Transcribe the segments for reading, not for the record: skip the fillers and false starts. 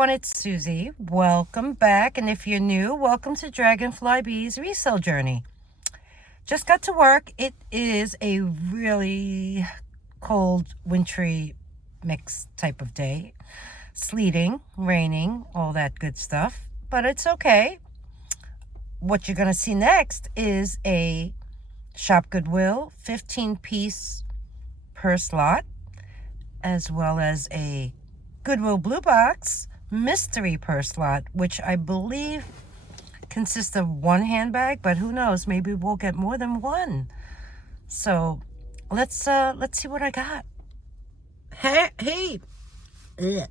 everyone, it's Susie. Welcome back, and if you're new, welcome to Dragonfly Bee's resale journey. Just got to work. It is a really cold, wintry mix type of day. Sleeting, raining, all that good stuff, but it's okay. What you're going to see next is a Shopgoodwill 15-piece purse lot, as well as a Goodwill Bluebox mystery purse lot, which I believe consists of one handbag, but who knows, maybe we'll get more than one. So let's see what I got. Hey. Ugh.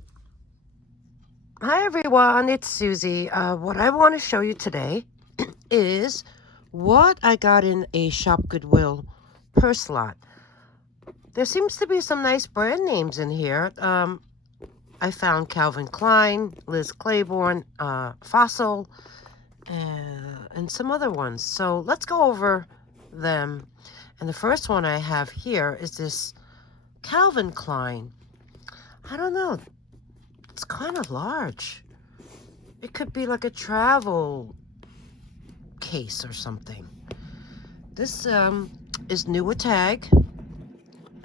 Hi everyone, it's Susie. What I want to show you today is what I got in a Shopgoodwill purse lot. There seems to be some nice brand names in here. I found Calvin Klein, Liz Claiborne, Fossil, and some other ones. So let's go over them. And the first one I have here is this Calvin Klein. I don't know. It's kind of large. It could be like a travel case or something. This is new with tag.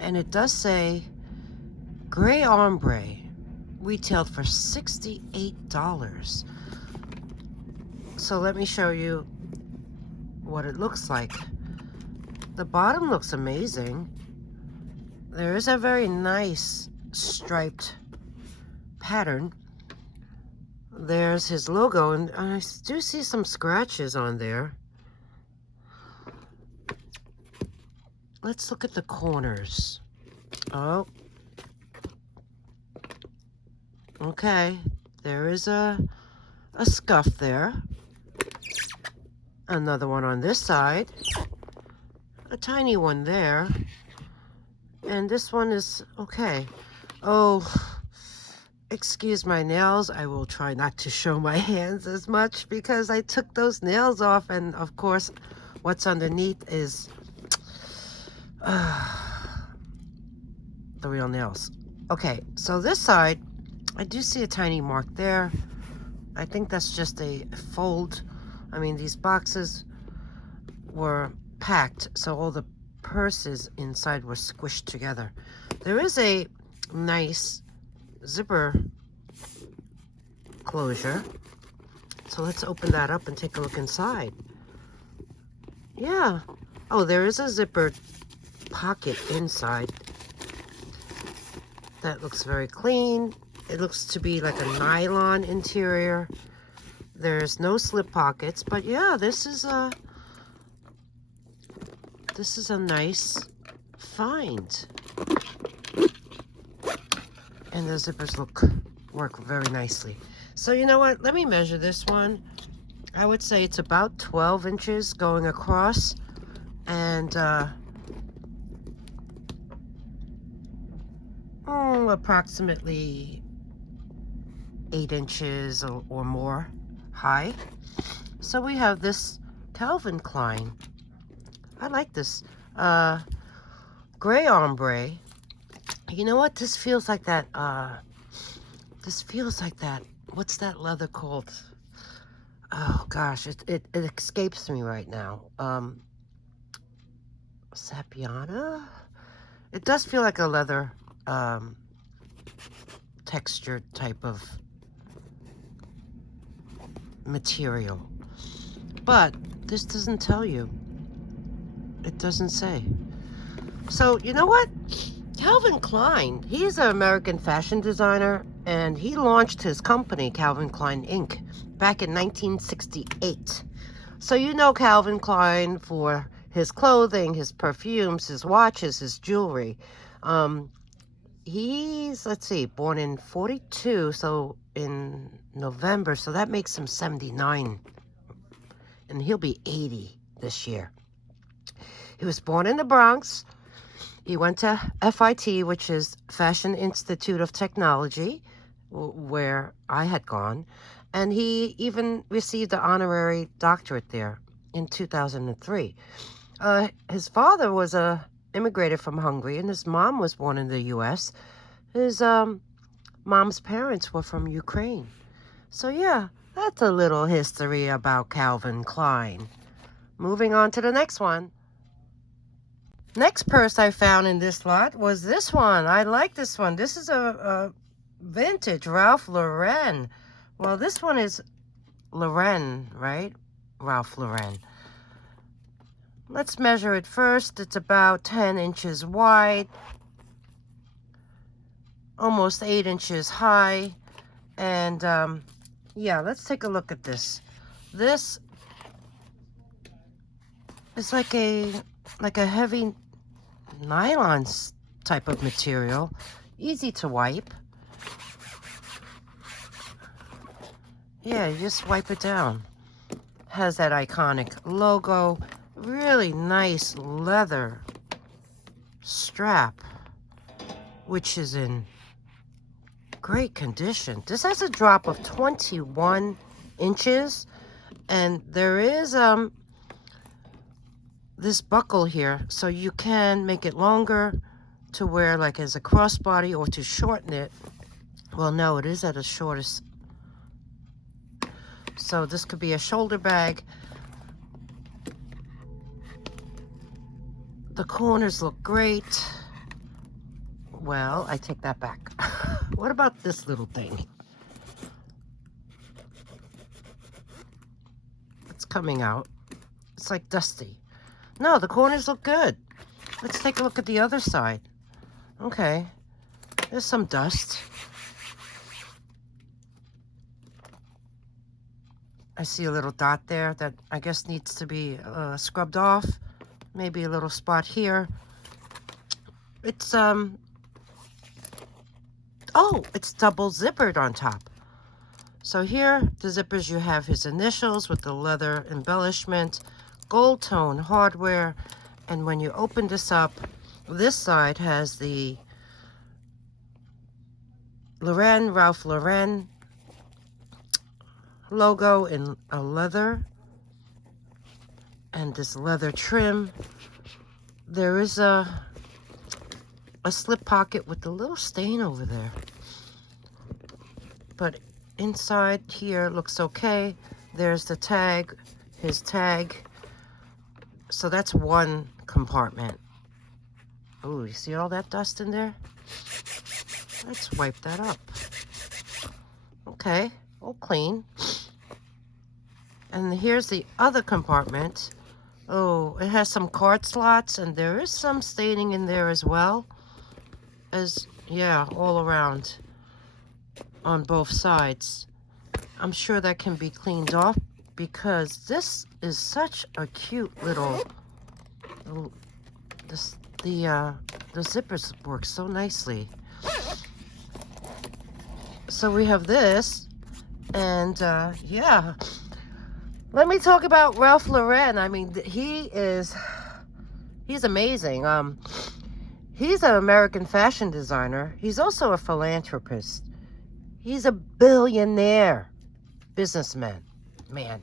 And it does say gray ombre. Retailed for $68. So let me show you what it looks like. The bottom looks amazing. There is a very nice striped pattern. There's his logo, and I do see some scratches on there. Let's look at the corners. Oh. Okay, there is a scuff there. Another one on this side. A tiny one there. And this one is okay. Oh, excuse my nails. I will try not to show my hands as much because I took those nails off, and of course what's underneath is the real nails. Okay, so this side, I do see a tiny mark there. I think that's just a fold. I mean, these boxes were packed, so all the purses inside were squished together. There is a nice zipper closure. So let's open that up and take a look inside. Yeah. Oh, there is a zipper pocket inside. That looks very clean. It looks to be like a nylon interior. There's no slip pockets, but yeah, this is a nice find. And the zippers work very nicely. So you know what? Let me measure this one. I would say it's about 12 inches going across, and approximately 8 inches or more high. So we have this Calvin Klein. I like this gray ombre. You know what? This feels like that. What's that leather called? Oh gosh, it escapes me right now. Sapiana. It does feel like a leather textured type of material, but this doesn't tell you. It doesn't say. So you know what, Calvin Klein, he's an American fashion designer, and he launched his company Calvin Klein Inc. back in 1968. So you know Calvin Klein for his clothing, his perfumes, his watches, his jewelry. He's, let's see, born in 42, so in November, so that makes him 79, and he'll be 80 this year. He was born in the Bronx. He went to FIT, which is Fashion Institute of Technology, where I had gone, and he even received an honorary doctorate there in 2003. His father was immigrated from Hungary, and his mom was born in the U.S. His mom's parents were from Ukraine. So yeah, that's a little history about Calvin Klein. Moving on to the next one. Next purse I found in this lot was this one. I like this one. This is a vintage Ralph Lauren. Well, this one is Lauren, right? Ralph Lauren. Let's measure it first. It's about 10 inches wide, almost 8 inches high. And yeah, let's take a look at this. This is like a heavy nylon type of material, easy to wipe. Yeah, you just wipe it down. Has that iconic logo, really nice leather strap, which is in great condition. This has a drop of 21 inches, and there is this buckle here, so you can make it longer to wear like as a crossbody or to shorten it. Well, no, it is at the shortest. So this could be a shoulder bag. The corners look great. Well, I take that back. What about this little thing? It's coming out. It's like dusty. No, the corners look good. Let's take a look at the other side. Okay. There's some dust. I see a little dot there that I guess needs to be scrubbed off. Maybe a little spot here. It's, oh, it's double zippered on top. So here, the zippers, you have his initials with the leather embellishment, gold tone hardware, and when you open this up, this side has the Ralph Lauren logo in a leather, and this leather trim. There is a slip pocket with a little stain over there, but inside here looks okay. There's the tag, his tag. So that's one compartment. Oh, you see all that dust in there? Let's wipe that up. Okay, all clean. And here's the other compartment. Oh, it has some card slots, and there is some staining in there as well. Yeah, all around on both sides. I'm sure that can be cleaned off because this is such a cute little, the zippers work so nicely. So we have this, and yeah. Let me talk about Ralph Lauren. I mean, he's amazing. He's an American fashion designer. He's also a philanthropist. He's a billionaire businessman. Man,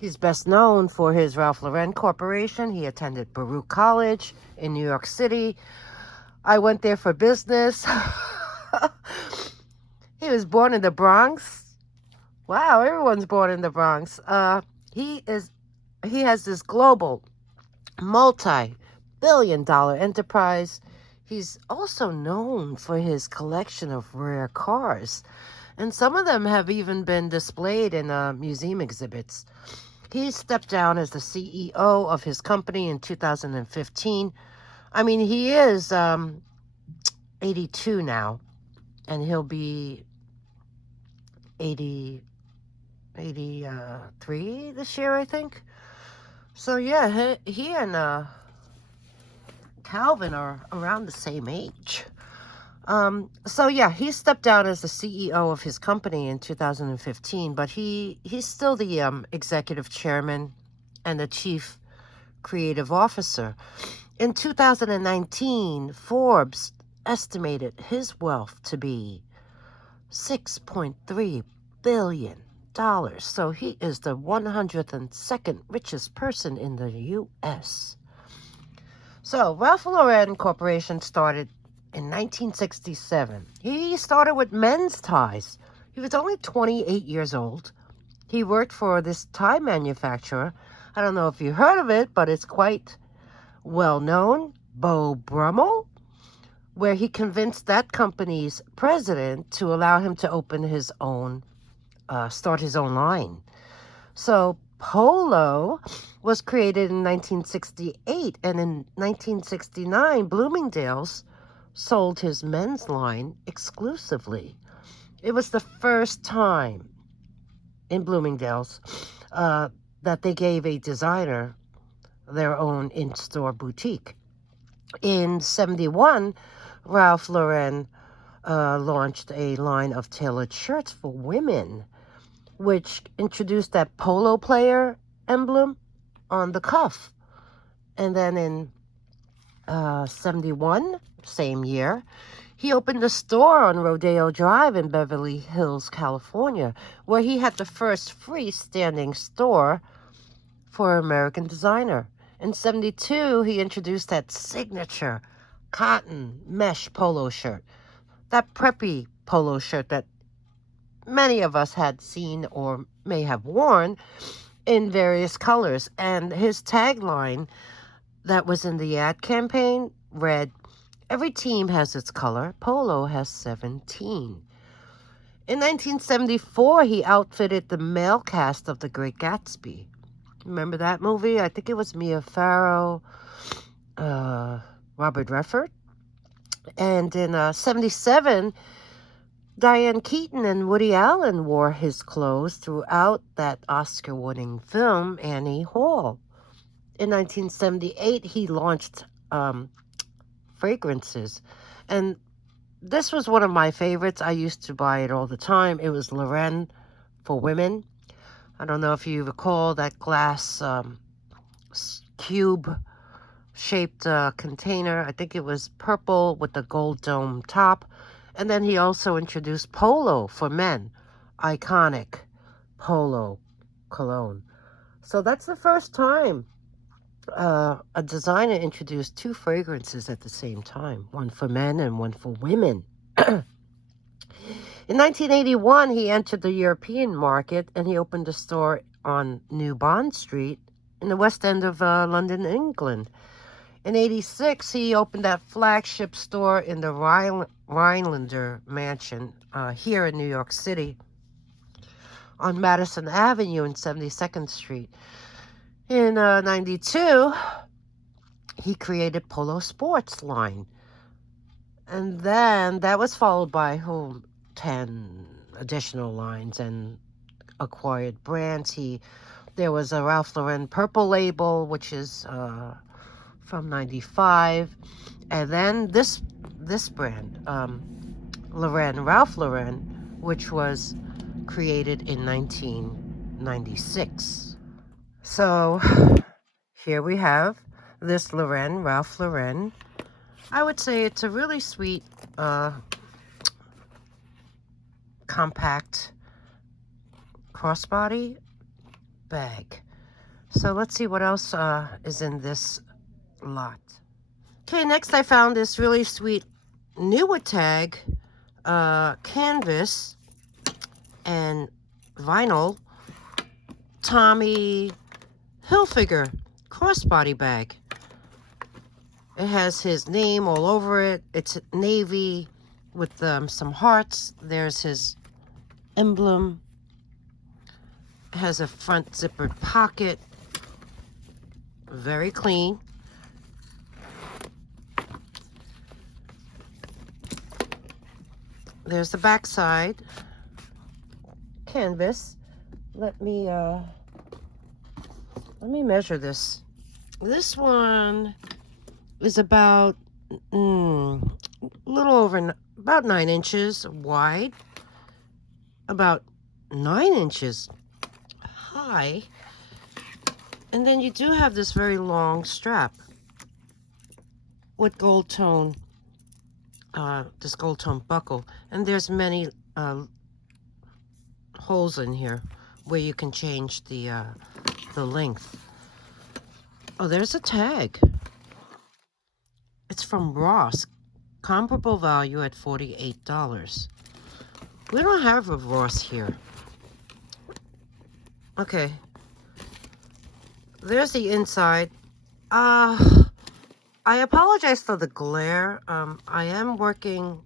he's best known for his Ralph Lauren Corporation. He attended Baruch College in New York City. I went there for business. He was born in the Bronx. Wow, everyone's born in the Bronx. He has this global, multi-billion-dollar enterprise. He's also known for his collection of rare cars, and some of them have even been displayed in museum exhibits. He stepped down as the CEO of his company in 2015. I mean, he is 82 now, and he'll be 83 this year, I think. So yeah, he and Calvin are around the same age. So yeah, he stepped down as the CEO of his company in 2015, but he's still the executive chairman and the chief creative officer. In 2019, Forbes estimated his wealth to be $6.3 billion. So he is the 102nd richest person in the U.S. So Ralph Lauren Corporation started in 1967. He started with men's ties. He was only 28 years old. He worked for this tie manufacturer. I don't know if you heard of it, but it's quite well known, Beau Brummel, where he convinced that company's president to allow him to open his own, start his own line. So Polo was created in 1968, and in 1969, Bloomingdale's sold his men's line exclusively. It was the first time in Bloomingdale's that they gave a designer their own in-store boutique. In 71, Ralph Lauren launched a line of tailored shirts for women, which introduced that polo player emblem on the cuff. And then in 71, same year, he opened a store on Rodeo Drive in Beverly Hills, California, where he had the first freestanding store for an American designer. In 72, he introduced that signature cotton mesh polo shirt, that preppy polo shirt that many of us had seen or may have worn in various colors. And his tagline that was in the ad campaign read, "Every team has its color. Polo has 17." In 1974, he outfitted the male cast of The Great Gatsby. Remember that movie? I think it was Mia Farrow, Robert Redford. And in 77, Diane Keaton and Woody Allen wore his clothes throughout that Oscar-winning film, Annie Hall. In 1978, he launched fragrances. And this was one of my favorites. I used to buy it all the time. It was Loren for women. I don't know if you recall that glass cube-shaped container. I think it was purple with the gold dome top. And then he also introduced Polo for men. Iconic Polo cologne. So that's the first time a designer introduced two fragrances at the same time. One for men and one for women. In 1981, he entered the European market and he opened a store on New Bond Street in the West End of London, England. In 86, he opened that flagship store in the Rhinelander Mansion here in New York City on Madison Avenue and 72nd Street. In 92, he created Polo Sports line. And then that was followed by 10 additional lines and acquired brands. There was a Ralph Lauren Purple Label, which is from 95. And then this brand, Ralph Lauren, which was created in 1996. So here we have this Ralph Lauren. I would say it's a really sweet, compact crossbody bag. So let's see what else is in this lot. Okay, next I found this really sweet newer tag, canvas and vinyl Tommy Hilfiger crossbody bag. It has his name all over it. It's navy with some hearts. There's his emblem. It has a front zippered pocket. Very clean. There's the back side. Canvas. Let me measure this. This one is about about 9 inches wide, about 9 inches high, and then you do have this very long strap with gold tone, this gold tone buckle, and there's many holes in here where you can change the length. Oh, there's a tag. It's from Ross comparable value at $48. We don't have a Ross here. Okay. There's the inside. I apologize for the glare. I am working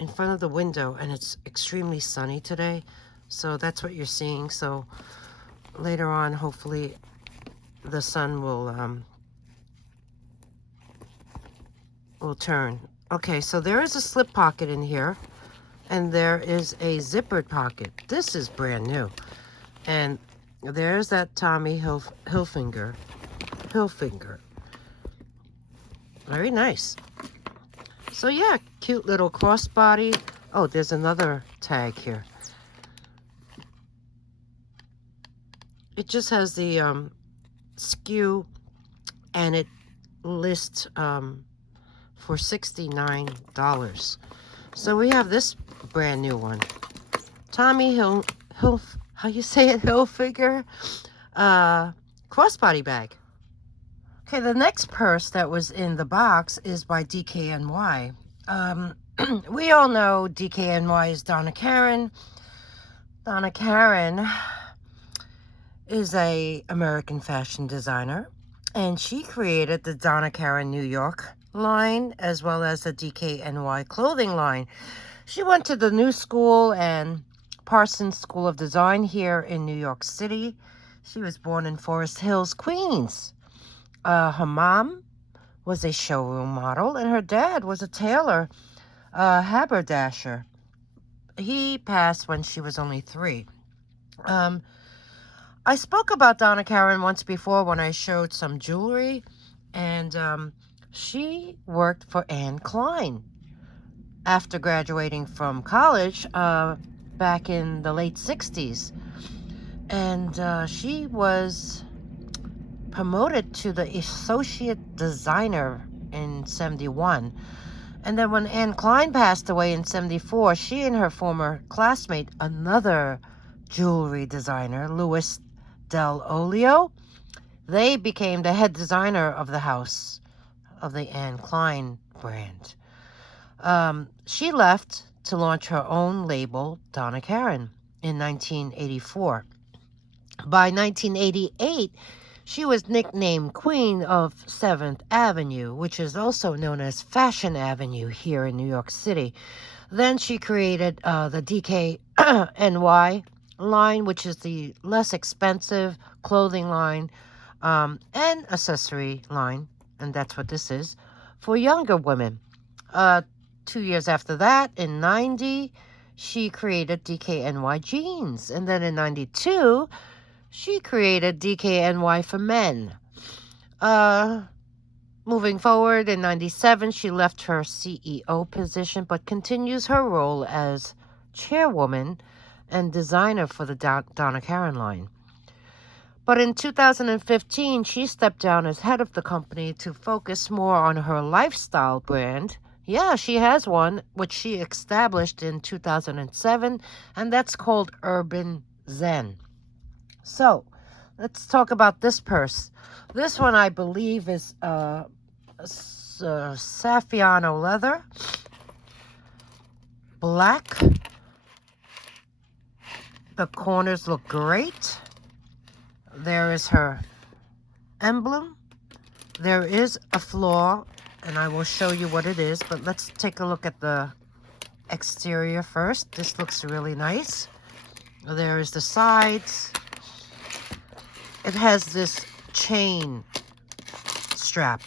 in front of the window and it's extremely sunny today. So that's what you're seeing. So later on, hopefully the sun will turn. Okay, so there is a slip pocket in here and there is a zippered pocket. This is brand new. And there's that Tommy Hilfiger. Very nice. So yeah, cute little crossbody. Oh, there's another tag here. It just has the SKU and it lists for $69. So we have this brand new one. Tommy how you say it, Hilfiger crossbody bag. Okay, the next purse that was in the box is by DKNY. We all know DKNY is Donna Karan. Donna Karan is a American fashion designer, and she created the Donna Karan New York line as well as the DKNY clothing line. She went to the New School and Parsons School of Design here in New York City. She was born in Forest Hills, Queens. Her mom was a showroom model, and her dad was a tailor, haberdasher. He passed when she was only 3. I spoke about Donna Karan once before when I showed some jewelry, and she worked for Klein after graduating from college back in the late 60s. And she was promoted to the associate designer in 71. And then when Klein passed away in 74, she and her former classmate, another jewelry designer, Louis Del Olio, they became the head designer of the house of the Klein brand. She left to launch her own label, Donna Karan, in 1984. By 1988, she was nicknamed Queen of 7th Avenue, which is also known as Fashion Avenue here in New York City. Then she created the DKNY line, which is the less expensive clothing line and accessory line, and that's what this is, for younger women. 2 years after that, in 90, she created DKNY jeans. And then in 92, she created DKNY for men. Moving forward, in 97, she left her CEO position, but continues her role as chairwoman and designer for the Donna Karan line. But in 2015, she stepped down as head of the company to focus more on her lifestyle brand. Yeah, she has one, which she established in 2007, and that's called Urban Zen. So, let's talk about this purse. This one, I believe, is Saffiano leather, black. The corners look great. There is her emblem. There is a flaw, and I will show you what it is, but let's take a look at the exterior first. This looks really nice. There is the sides. It has this chain strap,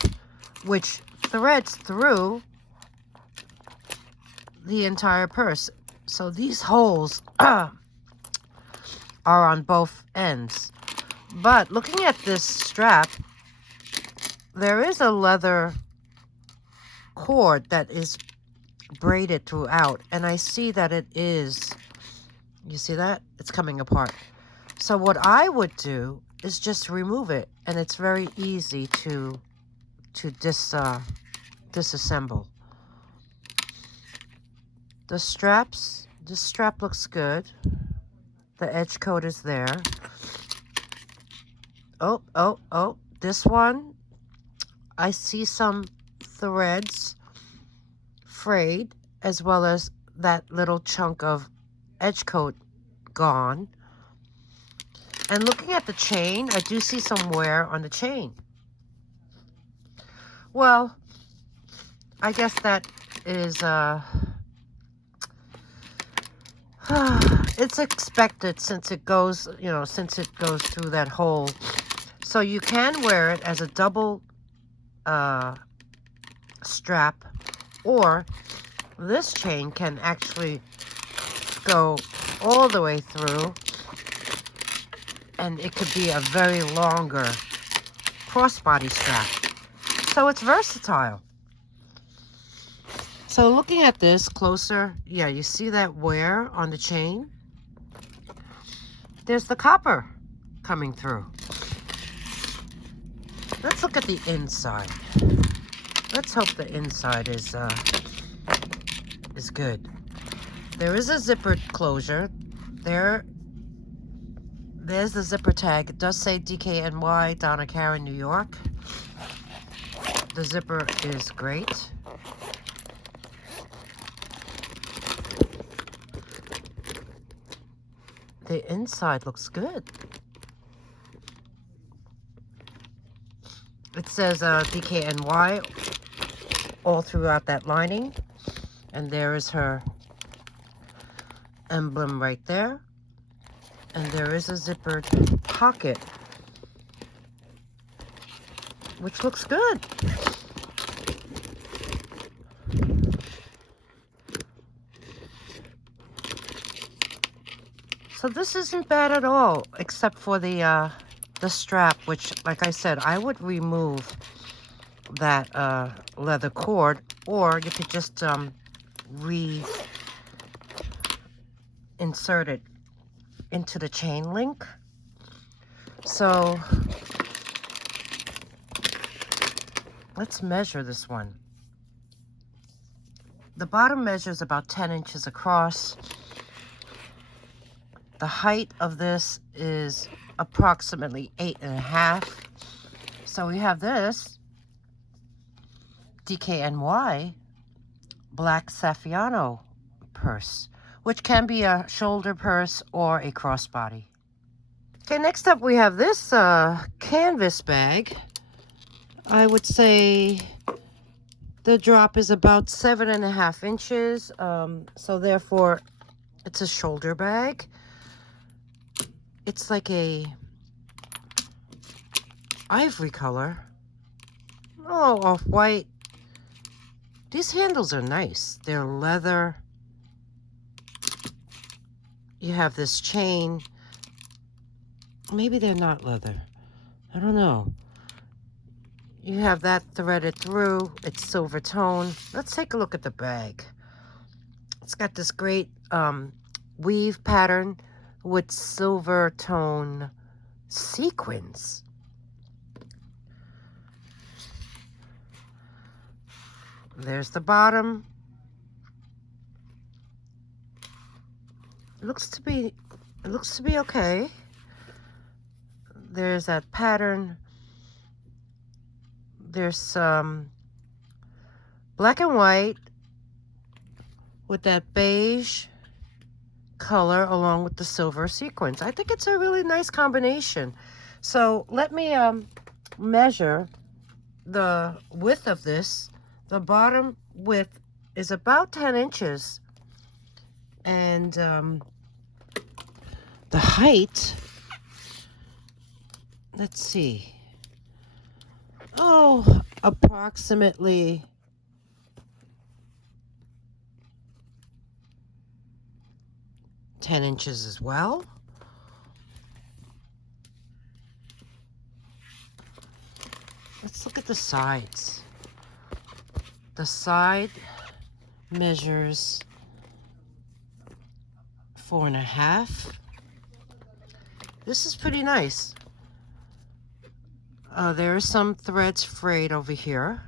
which threads through the entire purse. So these holes are on both ends. But looking at this strap, there is a leather cord that is braided throughout, and I see that it is, you see that? It's coming apart. So what I would do is just remove it, and it's very easy to disassemble. The strap looks good. The edge coat is there. Oh, this one, I see some threads frayed, as well as that little chunk of edge coat gone. And looking at the chain, I do see some wear on the chain. Well, I guess that is, it's expected since it goes, you know, since it goes through that hole. So you can wear it as a double strap, or this chain can actually go all the way through, and it could be a very longer crossbody strap. So it's versatile. So looking at this closer, yeah, you see that wear on the chain? There's the copper coming through. Let's look at the inside. Let's hope the inside is good. There is a zipper closure. There's the zipper tag. It does say DKNY, Donna Karan, New York. The zipper is great. The inside looks good. It says DKNY all throughout that lining. And there is her emblem right there. And there is a zippered pocket, which looks good. So this isn't bad at all, except for the strap, which, like I said, I would remove that leather cord, or you could just reinsert it into the chain link. So let's measure this one. The bottom measures about 10 inches across. The height of this is approximately 8.5. So we have this DKNY black Saffiano purse, which can be a shoulder purse or a crossbody. Okay, next up we have this canvas bag. I would say the drop is about 7.5 inches. So therefore it's a shoulder bag. It's like a ivory color. Oh, off-white. These handles are nice. They're leather. You have this chain. Maybe they're not leather. I don't know. You have that threaded through. It's silver tone. Let's take a look at the bag. It's got this great weave pattern with silver tone sequins. There's the bottom. It looks to be okay. There's that pattern. There's some black and white with that beige color along with the silver sequins. I think it's a really nice combination. So let me measure the width of this. The bottom width is about 10 inches. And the height, let's see. Oh, approximately 10 inches as well. Let's look at the sides. The side measures 4.5. This is pretty nice. There are some threads frayed over here.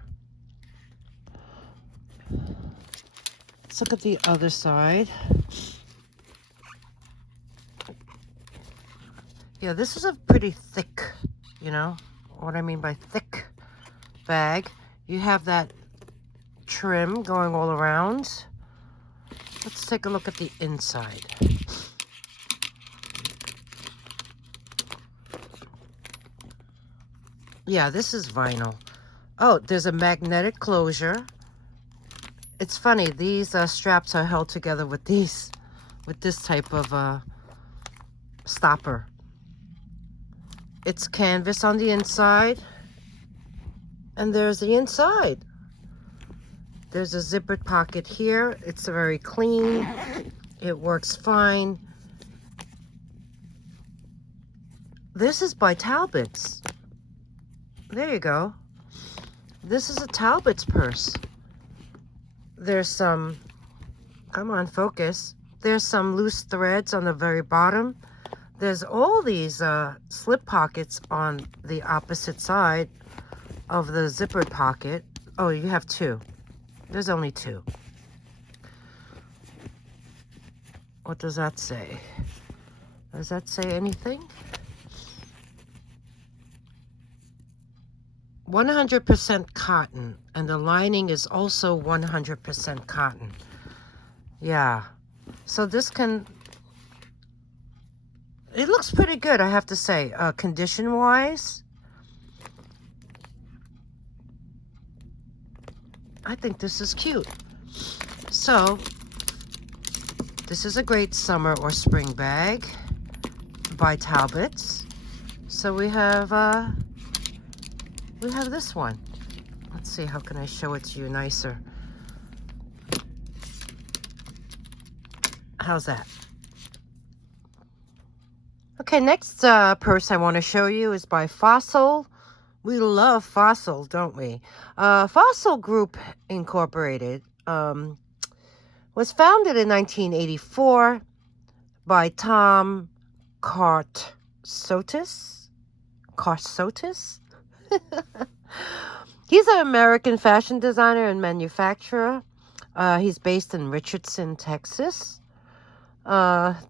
Let's look at the other side. Yeah, this is a pretty thick, you know what I mean by thick bag. You have that trim going all around. Let's take a look at the inside. Yeah, this is vinyl. Oh, there's a magnetic closure. It's funny, these straps are held together with this type of stopper. It's canvas on the inside. And there's the inside. There's a zippered pocket here. It's very clean. It works fine. This is by Talbot's. There you go. This is a Talbot's purse. There's some, come on, focus. There's some loose threads on the very bottom. There's all these slip pockets on the opposite side of the zippered pocket. Oh, you have two. There's only two. What does that say? Does that say anything? 100% cotton, and the lining is also 100% cotton. Yeah. So this can, it looks pretty good, I have to say. Condition-wise, I think this is cute. So, this is a great summer or spring bag by Talbot's. So we have this one. Let's see, how can I show it to you nicer? How's that? Okay, next purse I want to show you is by Fossil. We love Fossil, don't we? Fossil Group Incorporated was founded in 1984 by Tom Kartsotis. He's an American fashion designer and manufacturer. He's based in Richardson, Texas.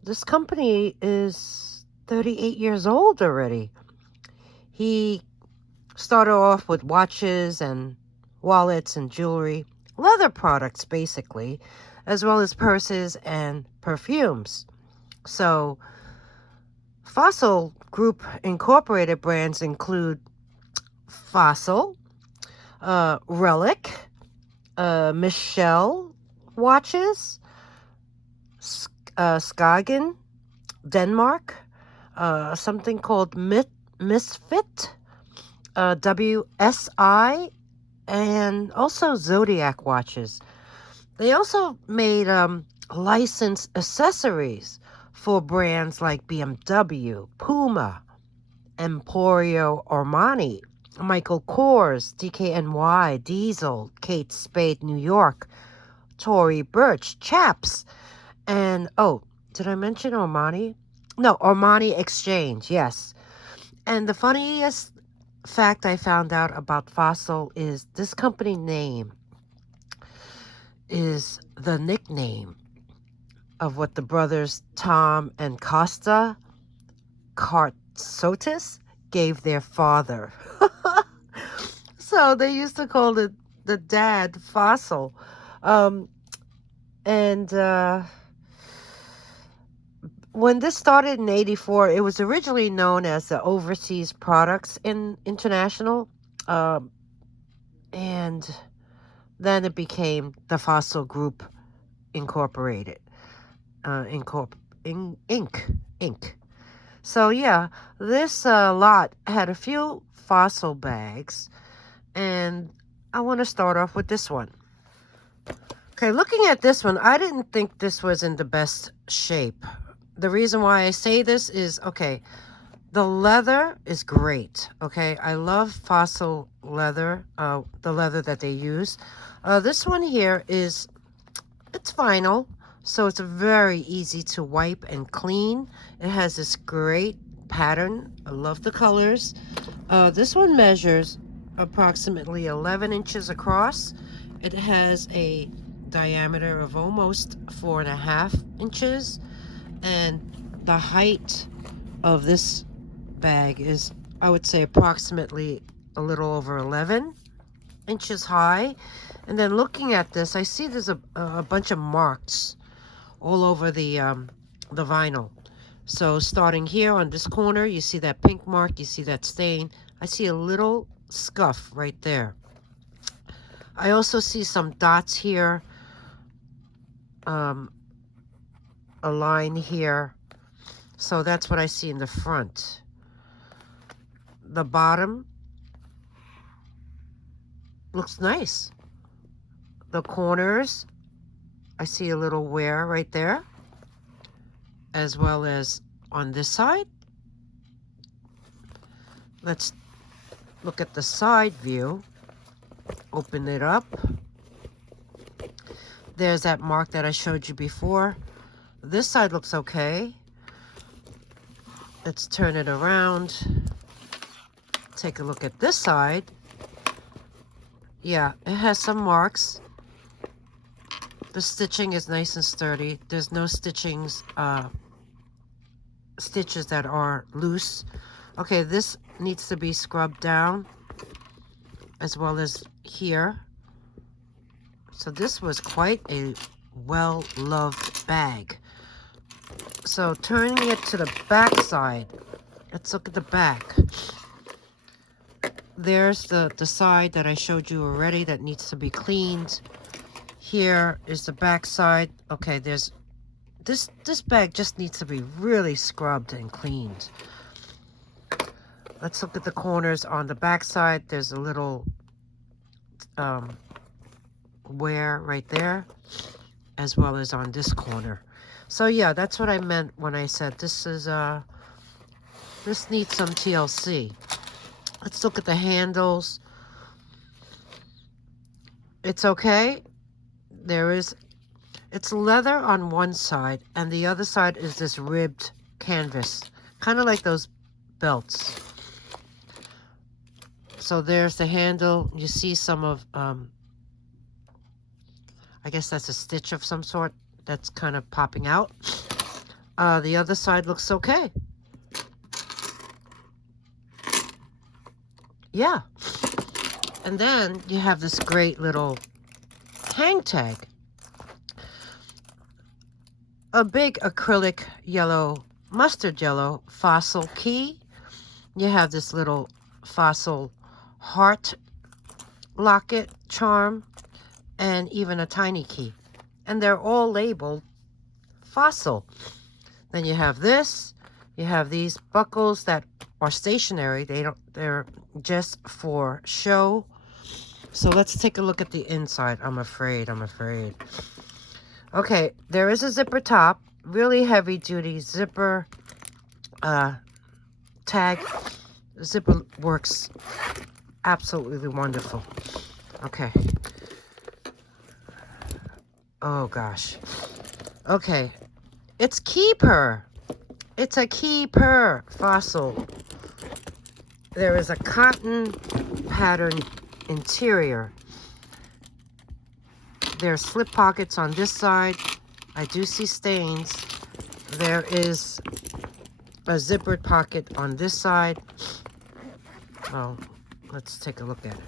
This company is 38 years old already. He started off with watches and wallets and jewelry, leather products basically, as well as purses and perfumes. So Fossil Group Incorporated brands include Fossil, Relic, Michelle watches, Skagen, Denmark, something called Misfit, WSI, and also Zodiac watches. They also made licensed accessories for brands like BMW, Puma, Emporio Armani, Michael Kors, DKNY, Diesel, Kate Spade New York, Tory Burch, Chaps, and oh, did I mention Armani? No, Armani Exchange, yes. And the funniest fact I found out about Fossil is this company name is the nickname of what the brothers Tom and Costa Kartsotis gave their father. So they used to call it the dad Fossil. When this started in 84, it was originally known as the Overseas Products International. And then it became the Fossil Group Incorporated. Inc. So yeah, this lot had a few Fossil bags, and I want to start off with this one. Okay, looking at this one, I didn't think this was in the best shape. The reason why I say this is, okay, the leather is great, okay? I love Fossil leather, the leather that they use. This one here it's vinyl, so it's very easy to wipe and clean. It has this great pattern. I love the colors. This one measures approximately 11 inches across. It has a diameter of almost 4.5 inches. And the height of this bag is, I would say, approximately a little over 11 inches high. And then looking at this, I see there's a bunch of marks all over the vinyl. So starting here on this corner, you see that pink mark, you see that stain. I see a little scuff right there. I also see some dots here, a line here. So that's what I see in the front. The bottom looks nice. The corners, I see a little wear right there, as well as on this side. Let's look at the side view. Open it up. There's that mark that I showed you before. This side looks okay. Let's turn it around. Take a look at this side. Yeah, it has some marks. The stitching is nice and sturdy. There's no stitches that are loose. Okay, this needs to be scrubbed down, as well as here. So this was quite a well-loved bag. So turning it to the back side, let's look at the back. There's the side that I showed you already that needs to be cleaned. Here is the back side. Okay, there's this bag just needs to be really scrubbed and cleaned. Let's look at the corners on the back side. There's a little wear right there, as well as on this corner. So yeah, that's what I meant when I said this needs some TLC. Let's look at the handles. It's okay. It's leather on one side, and the other side is this ribbed canvas, kind of like those belts. So there's the handle. You see some of, I guess that's a stitch of some sort that's kind of popping out. The other side looks okay. Yeah. And then you have this great little hang tag. A big acrylic yellow, mustard yellow fossil key. You have this little fossil heart locket charm, and even a tiny key. And they're all labeled fossil. Then you have this. You have these buckles that are stationary. They're just for show. So let's take a look at the inside. I'm afraid. Okay, there is a zipper top, really heavy duty zipper tag. The zipper works absolutely wonderful. Okay. Oh gosh. Okay, it's keeper. It's a keeper fossil. There is a cotton pattern interior. There are slip pockets on this side. I do see stains. There is a zippered pocket on this side. Oh, let's take a look at it.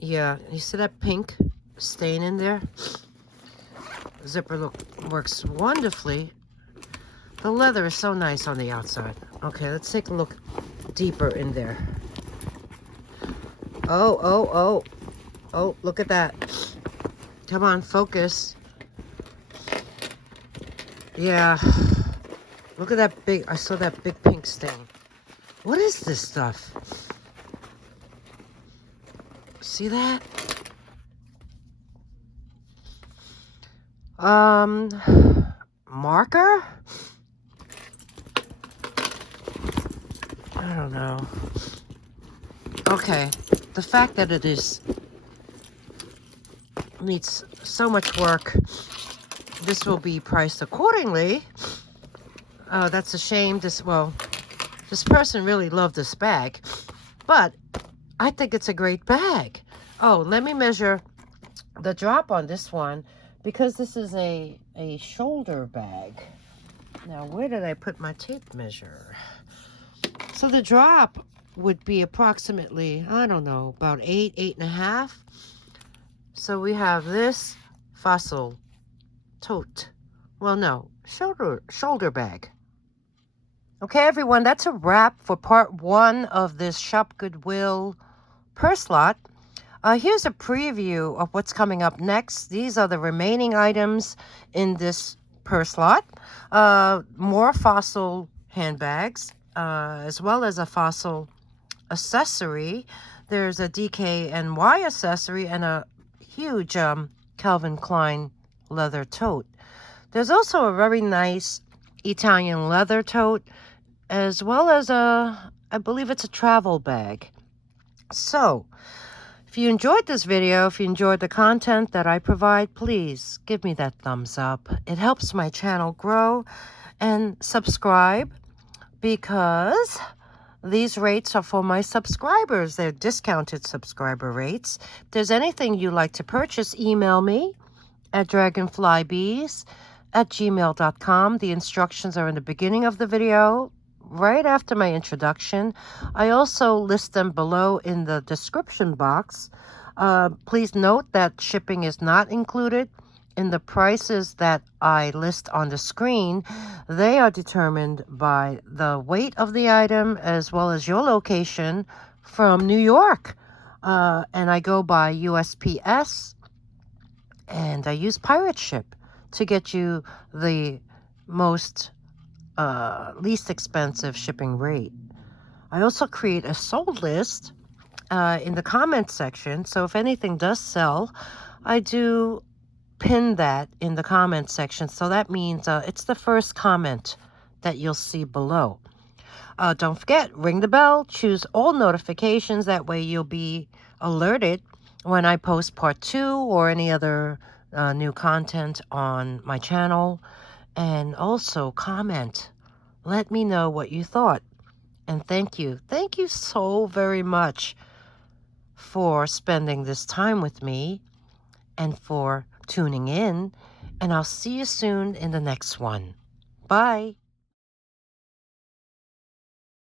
Yeah, you see that pink stain in there? Zipper works wonderfully. The leather is so nice on the outside. Okay, let's take a look deeper in there. Oh, look at that. Come on, focus. Yeah. Look at that big, I saw that big pink stain. What is this stuff? See that? Marker? I don't know. Okay, the fact that it needs so much work, this will be priced accordingly. That's a shame. This person really loved this bag, but I think it's a great bag. Oh, let me measure the drop on this one, because this is a shoulder bag. Now, where did I put my tape measure? So the drop would be approximately, I don't know, about 8.5. So we have this fossil tote. Well, no, shoulder bag. Okay, everyone, that's a wrap for part 1 of this Shop Goodwill purse lot. Here's a preview of what's coming up next. These are the remaining items in this purse lot. More fossil handbags, as well as a fossil accessory. There's a DKNY accessory and a huge Calvin Klein leather tote. There's also a very nice Italian leather tote, as well as I believe it's a travel bag. So, if you enjoyed this video, if you enjoyed the content that I provide, please give me that thumbs up. It helps my channel grow. And subscribe, because these rates are for my subscribers. They're discounted subscriber rates. If there's anything you'd like to purchase, email me at dragonflybees@gmail.com. The instructions are in the beginning of the video, right after my introduction. I also list them below in the description box. Please note that shipping is not included in the prices that I list on the screen. They are determined by the weight of the item as well as your location from New York. And I go by USPS, and I use PirateShip to get you the most least expensive shipping rate. I also create a sold list in the comments section. So if anything does sell, I do pin that in the comment section. So that means it's the first comment that you'll see below. Don't forget, ring the bell, choose all notifications. That way you'll be alerted when I post part 2 or any other new content on my channel. And also comment. Let me know what you thought. And thank you. Thank you so very much for spending this time with me and for tuning in, and I'll see you soon in the next one. Bye.